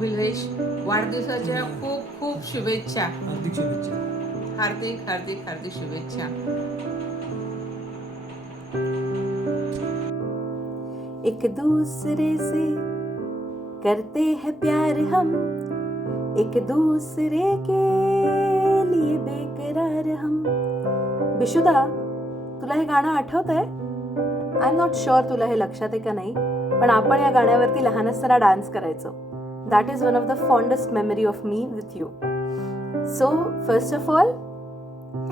बिल्वेश, वाढदिवसाच्या खूप खूप शुभेच्छा. हार्दिक शुभेच्छा. हार्दिक हार्दिक हार्दिक शुभेच्छा. एक दूसरे से करते हैं प्यार हम, एक दूसरे के लिए बेकरार हम. बिशुदा, तुला हे गाणं आठवतंय? आय एम नॉट शुअर तुला हे लक्षात आहे का नाही, पण आपण या गाण्यावरती लहान असताना डान्स करायचो. That is one of the fondest memory of me with you. So first of all,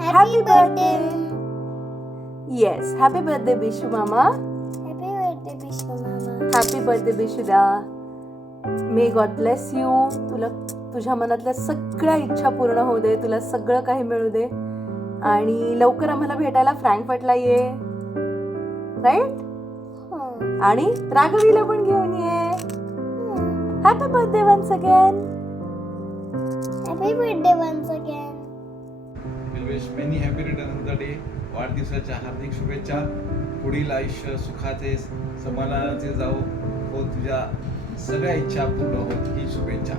happy birthday. Yes, happy birthday Bishu मामा. हॅपी बर्थडे बिशुदा. May God bless you. तुला तुझ्या मनातल्या सगळ्या इच्छा पूर्ण होऊ दे, तुला सगळं काही मिळू दे, आणि लवकर आम्हाला भेटायला फ्रँकफर्टला ये, राईट? आणि राघवीला पण घेऊन ये. Happy birthday once again. Happy birthday once again. Bilvesh, many happy return of the day. वाढदिवसाच्या हार्दिक शुभेच्छा. पुढील आयुष्य सुखाचे समाधानाचे जाओ व तुझ्या सगळ्या इच्छा पूर्ण होत ही शुभेच्छा.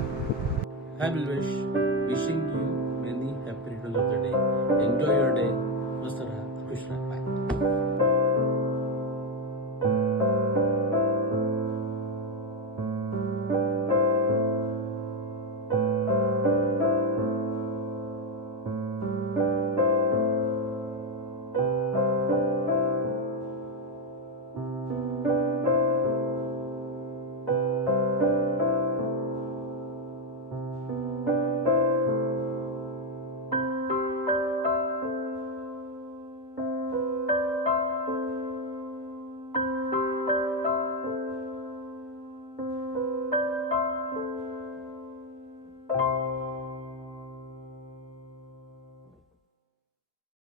Hi Bilvesh, wishing you many happy returns of the day. Enjoy your day.